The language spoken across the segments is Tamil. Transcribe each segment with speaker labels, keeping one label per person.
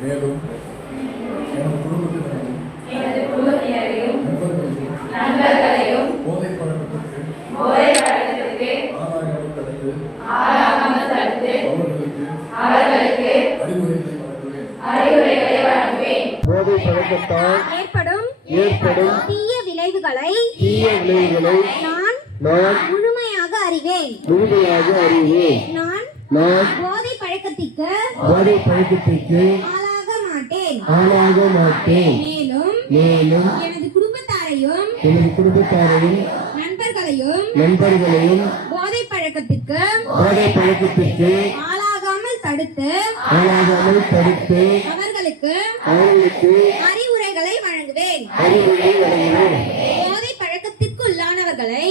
Speaker 1: மேலும் எனது குடும்பத்தினரையும்
Speaker 2: எனது குடும்பத்தினரையும்
Speaker 1: நண்பர்களையும்
Speaker 2: நண்பர்களையும்
Speaker 1: போதை பழக்கத்திற்கு
Speaker 2: போதை பழக்கத்திற்கு
Speaker 1: ஆளாகாமல் தடுத்து
Speaker 2: ஆளாகாமல் தடுத்து
Speaker 1: அவர்களுக்கு
Speaker 2: அவர்களுக்கு
Speaker 1: அறிவுரைகளை வழங்குவேன்.
Speaker 2: அறிவுரைகளை வழங்குவேன்.
Speaker 3: போதை பழக்கத்தால்
Speaker 4: ஏற்படும்
Speaker 3: ஏற்படும்
Speaker 4: தீய விளைவுகளை
Speaker 3: தீய விளைவுகளை
Speaker 4: நான்
Speaker 3: நான்
Speaker 4: முழுமையாக அறிவேன்.
Speaker 3: முழுமையாக அறிவேன்.
Speaker 4: நான்
Speaker 3: நான்
Speaker 4: போதை பழக்கத்திற்கு
Speaker 3: போதை பழக்கத்திற்கு
Speaker 4: மாட்டேன்
Speaker 3: ஆளாக மாட்டேன்
Speaker 4: மேலும்
Speaker 3: மேலும்
Speaker 4: எனது குடும்பத்தாரையும்
Speaker 3: எனது குடும்பத்தாரையும்
Speaker 4: நண்பர்களையும்
Speaker 3: நண்பர்களையும்
Speaker 4: போதை பழக்கத்திற்கு
Speaker 3: போதை பழக்கத்திற்கு
Speaker 4: ஆளாகாமல் தடுத்து
Speaker 3: ஆளாகாமல் தடுத்து
Speaker 4: அவர்களுக்கு
Speaker 3: அவர்களுக்கு
Speaker 4: அறிவுரைகளை வழங்குவேன்.
Speaker 3: அறிவுரை வழங்குவேன்.
Speaker 4: போதை பழக்கத்திற்கு உள்ளானவர்களை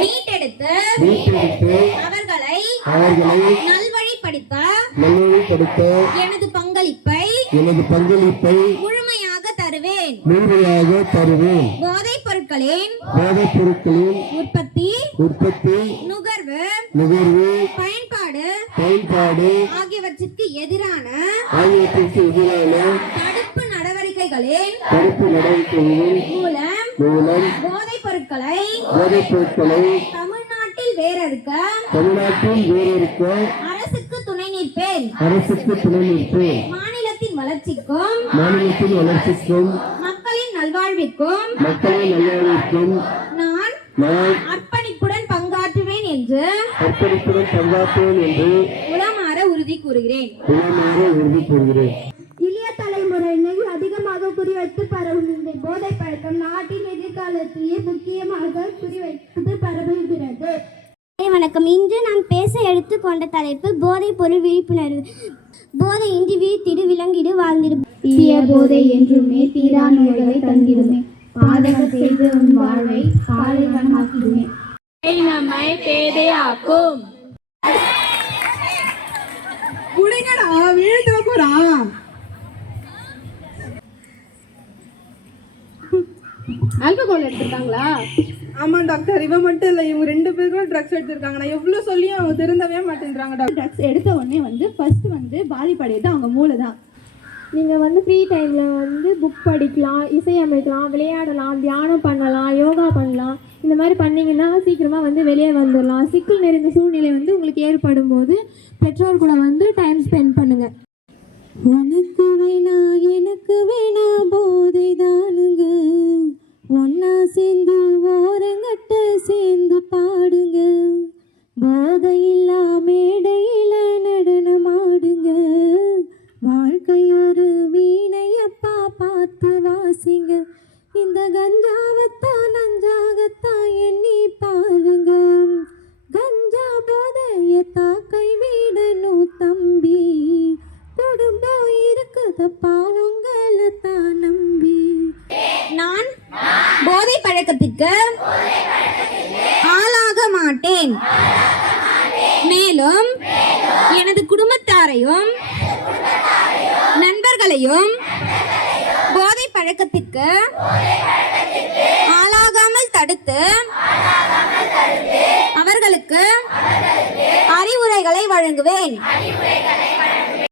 Speaker 4: மீட்டெடுத்து
Speaker 3: மீட்டெடுத்து
Speaker 4: அவர்களை
Speaker 3: அவர்களை
Speaker 4: நல்வழிப்படுத்த
Speaker 3: நல்வழிப்படுத்த
Speaker 4: எனது பங்களிப்பை
Speaker 3: எனது பங்களிப்பை
Speaker 4: முழுமையாக தருவேன்.
Speaker 3: முழுமையாக தருவேன்.
Speaker 4: போதைப் பொருட்களின்
Speaker 3: போதைப் பொருட்களின்
Speaker 4: உற்பத்தி
Speaker 3: உற்பத்தி
Speaker 4: நுகர்வு
Speaker 3: நுகர்வு
Speaker 4: பயன்பாடு
Speaker 3: பயன்பாடு
Speaker 4: ஆகியவற்றிற்கு எதிரான
Speaker 3: ஆகியவற்றிற்கு எதிரான
Speaker 4: தடுப்பு நடவடிக்கைகளின்
Speaker 3: தடுப்பு நடவடிக்கைகளின்
Speaker 4: மூலம்
Speaker 3: மூலம்
Speaker 4: போதைப் பொருட்களை
Speaker 3: போதைப் பொருட்களை
Speaker 4: தமிழ்நாட்டில் வேறறுக்க
Speaker 3: தமிழ்நாட்டில்
Speaker 4: துணை நிற்பேன்
Speaker 3: அரசுக்கு துணை நிற்பேன்
Speaker 4: மாநிலத்தின் வளர்ச்சிக்கும்
Speaker 3: மாநிலத்தின் வளர்ச்சிக்கும்
Speaker 4: மக்களின் நல்வாழ்விற்கும்
Speaker 3: மக்களின் நல்வாழ்விற்கும்
Speaker 4: நான்
Speaker 3: நான்
Speaker 4: அர்ப்பணிப்புடன் பங்காற்றுவேன் என்று
Speaker 3: அர்ப்பணிப்புடன் பங்காற்றுவேன் என்று
Speaker 4: உளமாற உறுதி கூறுகிறேன்.
Speaker 3: உளமாற உறுதி கூறுகிறேன்.
Speaker 4: இளைய தலைமுறையினர் அதிகமாக குறிவைத்து பரவும் இந்த போதை பழக்கம் நாட்டின் எதிர்காலத்தையே முக்கியமாக குறிவைத்து பரவுகிறது. வணக்கம். இன்று நாம் பேச எடுத்துக்கொண்ட தலைப்பு போதை பொருள் விழிப்புணர்வு. போதை இன்றி வீழ்த்திடு விலங்கிடு வாழ்ந்திடு.
Speaker 5: தீய போதை என்றுமே தீரா நோய்களை தந்திடுமே. பாதகம் செய்து உன் வாழ்வை பாலைவனமாக்கிடுமே
Speaker 2: நம்மை பேதையாக்கும்
Speaker 6: புடிங்கடா வீழ்ந்து போறான்
Speaker 5: ஆல்கஹால் எடுத்திருக்காங்களா?
Speaker 6: ஆமாம் டாக்டர் இவன் மட்டும் இல்லை இவங்க ரெண்டு பேரும் ட்ரக்ஸ் எடுத்திருக்காங்க. நான் எவ்வளோ சொல்லியும் அவங்க திருந்தவே மாட்டேன்றாங்க டாக்டர்
Speaker 5: ட்ரக்ஸ் எடுத்த உடனே வந்து ஃபர்ஸ்ட் வந்து பாதிப்படையது அவங்க மூளை தான் நீங்கள் வந்து ஃப்ரீ டைமில் வந்து புக் படிக்கலாம் இசையமைக்கலாம் விளையாடலாம் தியானம் பண்ணலாம் யோகா பண்ணலாம். இந்த மாதிரி பண்ணிங்கன்னா சீக்கிரமாக வந்து வெளியே வந்துடலாம். சிக்கல் நிறைந்த சூழ்நிலை வந்து உங்களுக்கு ஏற்படும் போது பெற்றோர் கூட வந்து டைம் ஸ்பெண்ட் பண்ணுங்கள் உனக்கு வேணா எனக்கு வேணா போதையில்லா மேடையில நடனமாடுங்க வாழ்க்கை ஒரு வீணையப்பா பார்த்து வாசிங்க. இந்த கஞ்சாவத்தான் நஞ்சாகத்தான் எண்ணி பாருங்க. கஞ்சா போதைய தாக்கை வீடணும் தம்பி. குடும்பம் இருக்குதப்பா உங்களை தான் நம்பி.
Speaker 4: நான் போதை பழக்கத்துக்கு ஆளாக மாட்டேன். மேலும் எனது குடும்பத்தாரையும் நண்பர்களையும் போதை பழக்கத்திற்கு ஆளாகாமல் தடுத்து அவர்களுக்கு அறிவுரைகளை வழங்குவேன்.